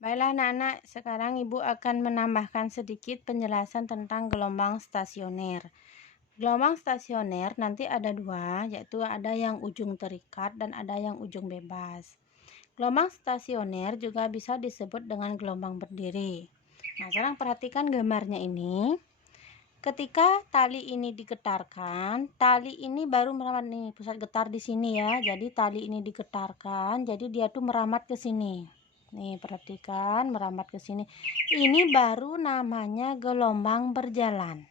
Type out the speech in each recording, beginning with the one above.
Baiklah anak-anak, sekarang Ibu akan menambahkan sedikit penjelasan tentang gelombang stasioner. Gelombang stasioner nanti ada dua, yaitu ada yang ujung terikat dan ada yang ujung bebas. Gelombang stasioner juga bisa disebut dengan gelombang berdiri. Nah, sekarang perhatikan gambarnya ini. Ketika tali ini digetarkan, tali ini baru meramat nih, pusat getar di sini ya. Jadi tali ini digetarkan, jadi dia tuh meramat ke sini. Nih, perhatikan meramat ke sini. Ini baru namanya gelombang berjalan.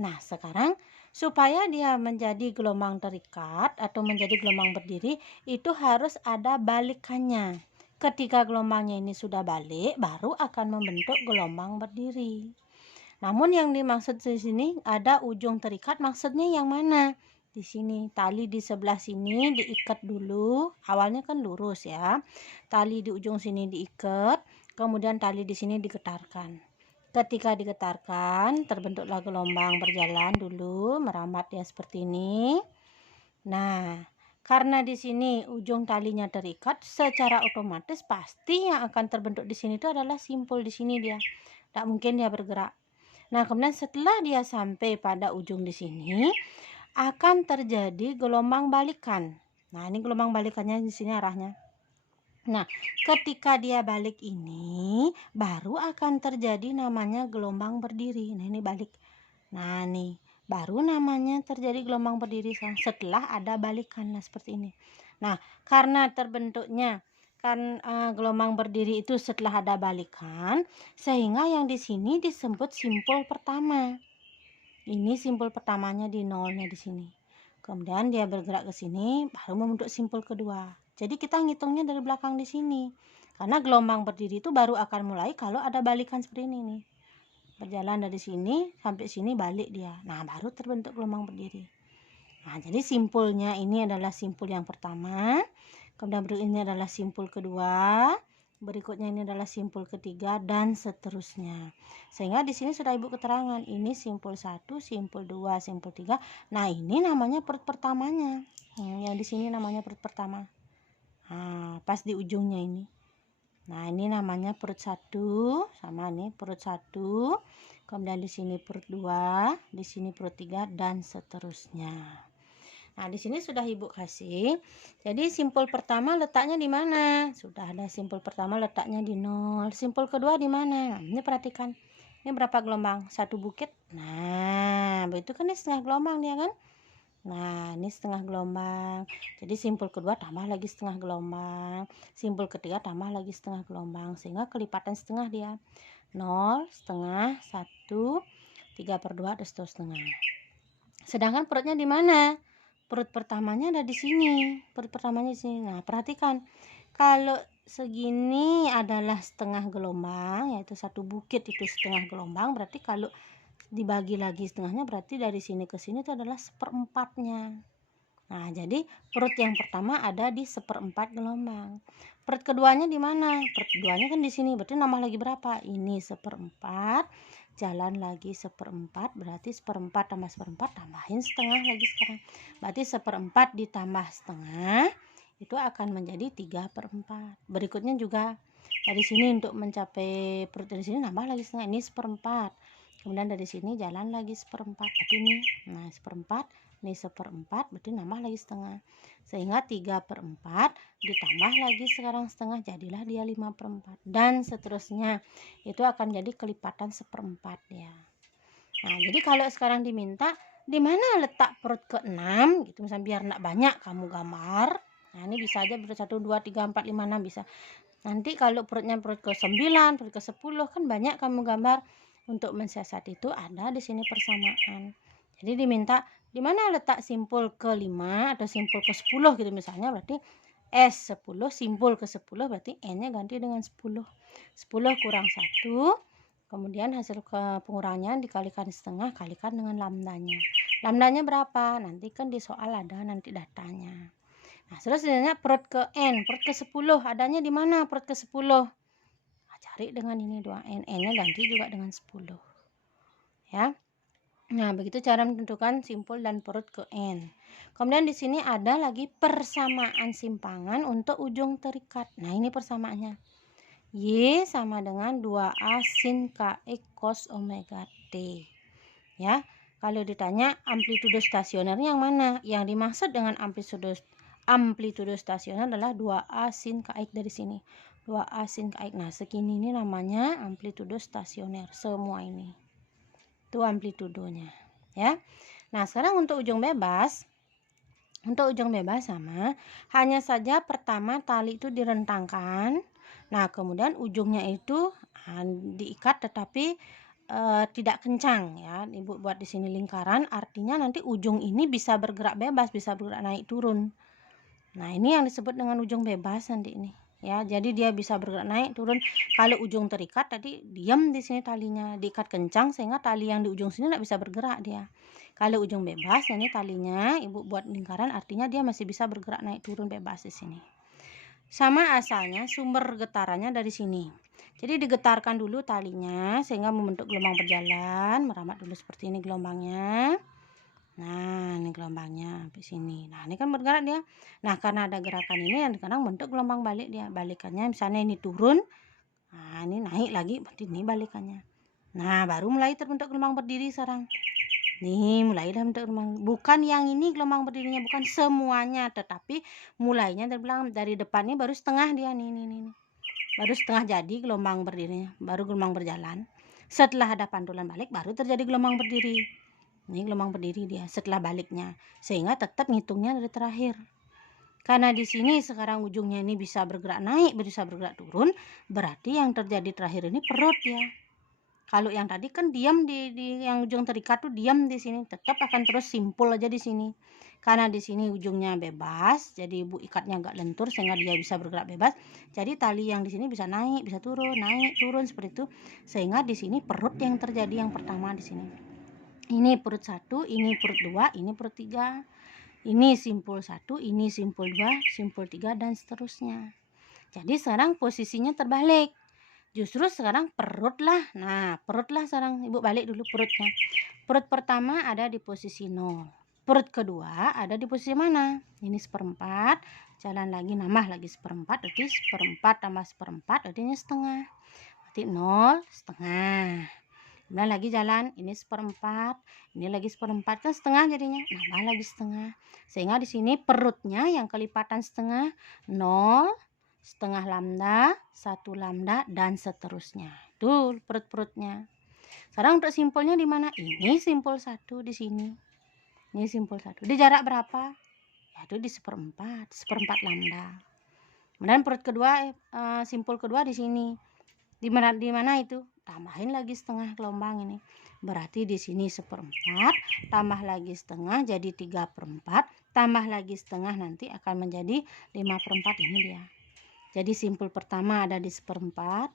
Nah, sekarang supaya dia menjadi gelombang terikat atau menjadi gelombang berdiri, itu harus ada balikannya. Ketika gelombangnya ini sudah balik, baru akan membentuk gelombang berdiri. Namun yang dimaksud di sini ada ujung terikat, maksudnya yang mana? Di sini tali di sebelah sini diikat dulu. Awalnya kan lurus ya. Tali di ujung sini diikat, kemudian tali di sini digetarkan. Ketika digetarkan, terbentuklah gelombang berjalan dulu, meramat ya seperti ini. Nah, karena di sini ujung talinya terikat, secara otomatis pasti yang akan terbentuk di sini itu adalah simpul di sini dia. Tak mungkin dia bergerak. Nah, kemudian setelah dia sampai pada ujung di sini, akan terjadi gelombang balikan. Nah, ini gelombang balikannya di sini arahnya. Nah, ketika dia balik ini, baru akan terjadi namanya gelombang berdiri. Nah, ini balik. Nah, nih, baru namanya terjadi gelombang berdiri setelah ada balikan. Nah, seperti ini. Nah, karena terbentuknya gelombang berdiri itu setelah ada balikan, sehingga yang di sini disebut simpul pertama. Ini simpul pertamanya di nolnya di sini. Kemudian dia bergerak ke sini, baru membentuk simpul kedua. Jadi kita ngitungnya dari belakang di sini. Karena gelombang berdiri itu baru akan mulai kalau ada balikan seperti ini nih. Berjalan dari sini sampai sini balik dia. Nah, baru terbentuk gelombang berdiri. Nah, jadi simpulnya ini adalah simpul yang pertama. Kemudian berikut ini adalah simpul kedua. Berikutnya ini adalah simpul ketiga dan seterusnya. Sehingga di sini sudah Ibu keterangan. Ini simpul 1, simpul 2, simpul 3. Nah, ini namanya perut pertamanya. Yang di sini namanya perut pertama. Nah, pas di ujungnya ini. Nah, ini namanya perut 1, sama nih perut 1. Kemudian di sini perut 2, di sini perut 3 dan seterusnya. Nah, di sini sudah Ibu kasih. Jadi simpul pertama letaknya di mana? Sudah ada simpul pertama letaknya di 0. Simpul kedua di mana? Nah, ini perhatikan. Ini berapa gelombang? Satu bukit. Nah, begitu kan ini setengah gelombang dia kan? Nah, ini setengah gelombang. Jadi simpul kedua tambah lagi setengah gelombang. Simpul ketiga tambah lagi setengah gelombang. Sehingga kelipatan setengah dia. 0, setengah, 1, 3/2, dan setengah. Sedangkan perutnya di mana? Perut pertamanya ada di sini. Perut pertamanya di sini. Nah, perhatikan. Kalau segini adalah setengah gelombang, yaitu satu bukit itu setengah gelombang, berarti kalau dibagi lagi setengahnya berarti dari sini ke sini itu adalah seperempatnya. Nah, jadi perut yang pertama ada di seperempat gelombang. Perut keduanya di mana? Perut keduanya kan di sini, berarti nambah lagi berapa? Ini seperempat, jalan lagi seperempat, berarti seperempat tambah seperempat, tambahin setengah lagi sekarang. Berarti seperempat ditambah setengah, itu akan menjadi 3/4. Berikutnya juga dari sini untuk mencapai perut dari sini nambah lagi setengah, ini seperempat. Kemudian dari sini jalan lagi seperempat, berarti ini, nah seperempat, ini seperempat, berarti nambah lagi setengah. Sehingga 3/4 ditambah lagi sekarang setengah, jadilah dia 5/4. Dan seterusnya, itu akan jadi kelipatan seperempat ya. Nah, jadi kalau sekarang diminta, di mana letak perut ke-6, gitu misalnya biar enggak banyak kamu gambar. Nah, ini bisa aja perut 1, 2, 3, 4, 5, 6 bisa. Nanti kalau perutnya perut ke-9, perut ke-10 kan banyak kamu gambar. Untuk mensiasat itu ada di sini persamaan. Jadi diminta di mana letak simpul ke-5 atau simpul ke-10 gitu misalnya, berarti S10 simpul ke-10 berarti N-nya ganti dengan 10. 10 kurang 1. Kemudian hasil pengurangan dikalikan setengah, kalikan dengan lambdanya. Lambdanya berapa? Nanti kan di soal ada nanti datanya. Nah, selanjutnya perut ke N, perut ke-10 adanya di mana perut ke-10? Nah, cari dengan ini 2N, N-nya ganti juga dengan 10. Ya. Nah, begitu cara menentukan simpul dan perut ke N. Kemudian di sini ada lagi persamaan simpangan untuk ujung terikat. Nah, ini persamaannya. Y sama dengan 2A sin KX cos omega T. Ya, kalau ditanya amplitudo stasionernya yang mana? Yang dimaksud dengan amplitudo stasioner adalah 2A sin KX dari sini. 2A sin KX. Nah, segini ini namanya amplitudo stasioner. Semua ini. Itu amplitudonya. Ya. Nah, sekarang untuk ujung bebas. Untuk ujung bebas sama. Hanya saja pertama tali itu direntangkan. Nah, kemudian ujungnya itu diikat tetapi tidak kencang ya. Ibu buat di sini lingkaran, artinya nanti ujung ini bisa bergerak bebas, bisa bergerak naik turun. Nah, ini yang disebut dengan ujung bebas nanti ini. Ya, jadi dia bisa bergerak naik turun. Kalau ujung terikat tadi diam di sini talinya, diikat kencang sehingga tali yang di ujung sini tidak bisa bergerak dia. Kalau ujung bebas ini talinya ibu buat lingkaran, artinya dia masih bisa bergerak naik turun bebas di sini. Sama asalnya sumber getarannya dari sini. Jadi digetarkan dulu talinya sehingga membentuk gelombang berjalan, meramat dulu seperti ini gelombangnya. Nah, ini gelombangnya sampai sini. Nah, ini kan bergerak dia. Nah, karena ada gerakan ini yang sekarang bentuk gelombang balik dia. Balikannya misalnya ini turun. Nah, ini naik lagi, berarti ini balikannya. Nah, baru mulai terbentuk gelombang berdiri sekarang. Nih, mulai dah bentuk gelombang. Bukan yang ini gelombang berdirinya, bukan semuanya, tetapi mulainya dari depan ini baru setengah dia nih. Baru setengah jadi gelombang berdirinya, baru gelombang berjalan. Setelah ada pantulan balik baru terjadi gelombang berdiri. Ini gelombang berdiri dia setelah baliknya, sehingga tetap ngitungnya dari terakhir. Karena di sini sekarang ujungnya ini bisa bergerak naik, bisa bergerak turun, berarti yang terjadi terakhir ini perut ya. Kalau yang tadi kan diam di yang ujung terikat tuh diam di sini, tetap akan terus simpul aja di sini. Karena di sini ujungnya bebas, jadi ibu ikatnya agak lentur sehingga dia bisa bergerak bebas. Jadi tali yang di sini bisa naik, bisa turun, naik, turun seperti itu. Sehingga di sini perut yang terjadi yang pertama di sini. Ini perut 1, ini perut 2, ini perut 3. Ini simpul 1, ini simpul 2, simpul 3 dan seterusnya. Jadi sekarang posisinya terbalik. Justru sekarang perut lah. Nah, perut lah sekarang. Ibu balik dulu perutnya. Perut pertama ada di posisi 0. Perut kedua ada di posisi mana? Ini seperempat. Jalan lagi, nambah lagi seperempat. Berarti seperempat tambah seperempat. Berarti ini setengah. Berarti 0, setengah. Kemudian lagi jalan. Ini seperempat. Ini lagi seperempat. Kan setengah jadinya. Nambah lagi setengah. Sehingga di sini perutnya yang kelipatan setengah. 0, setengah lambda, 1 lambda, dan seterusnya. Itu perut-perutnya. Sekarang untuk simpulnya di mana? Ini simpul 1 di sini. Ini simpul 1. Di jarak berapa? Yaitu di seperempat lambda. Kemudian perut kedua, simpul kedua di sini. Di mana itu? Tambahin lagi setengah gelombang ini. Berarti di sini seperempat, tambah lagi setengah jadi 3/4, tambah lagi setengah nanti akan menjadi 5/4 ini dia. Jadi simpul pertama ada di seperempat,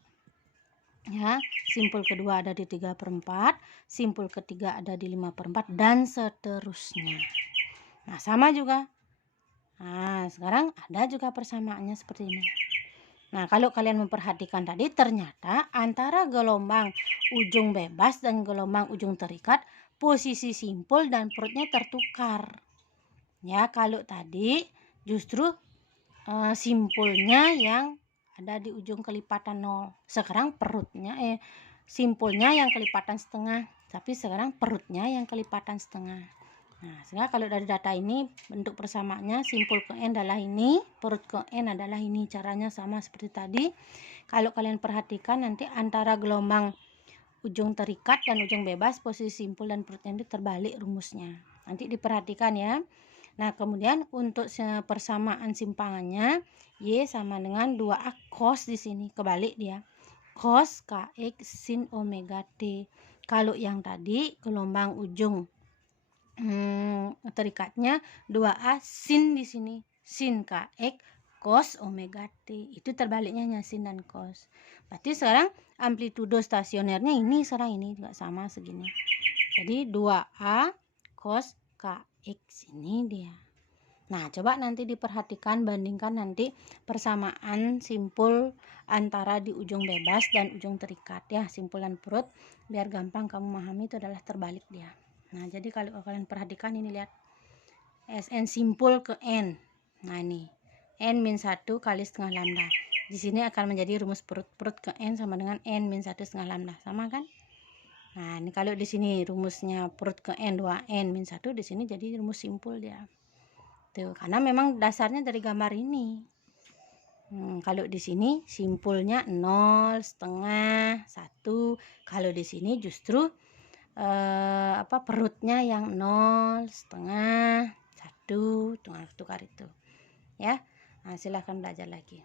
ya, simpul kedua ada di 3/4, simpul ketiga ada di 5/4 dan seterusnya. Nah, sama juga. Nah, sekarang ada juga persamaannya seperti ini. Nah, kalau kalian memperhatikan tadi ternyata antara gelombang ujung bebas dan gelombang ujung terikat posisi simpul dan perutnya tertukar. Ya, kalau tadi justru simpulnya yang ada di ujung kelipatan 0. Sekarang perutnya simpulnya yang kelipatan setengah, tapi sekarang perutnya yang kelipatan setengah. Nah, sehingga kalau dari data ini bentuk persamaannya simpul ke N adalah ini, perut ke N adalah ini. Caranya sama seperti tadi. Kalau kalian perhatikan nanti antara gelombang ujung terikat dan ujung bebas posisi simpul dan perutnya itu terbalik rumusnya. Nanti diperhatikan ya. Nah, kemudian untuk persamaan simpangannya Y sama dengan 2A cos di sini. Kebalik dia. Cos KX sin omega T. Kalau yang tadi gelombang ujung terikatnya 2A sin di sini. Sin KX cos omega T. Itu terbaliknya hanya sin dan cos. Berarti sekarang amplitudo stasionernya ini sekarang ini juga sama segini. Jadi 2A cos KX ini dia. Nah, coba nanti diperhatikan, bandingkan nanti persamaan simpul antara di ujung bebas dan ujung terikat ya, simpulan perut, biar gampang kamu memahami itu adalah terbalik dia. Nah, jadi kalau kalian perhatikan ini lihat Sn simpul ke N. Nah, ini N min 1 kali setengah lambda. Di sini akan menjadi rumus perut ke N sama dengan N min 1 setengah lambda. Sama kan? Nah, ini kalau di sini rumusnya perut ke N 2N min 1, di sini jadi rumus simpul dia. Tuh, karena memang dasarnya dari gambar ini. Kalau di sini simpulnya 0, setengah, 1. Kalau di sini justru perutnya yang 0, setengah, 1, tukar itu. Ya. Nah, silahkan belajar lagi.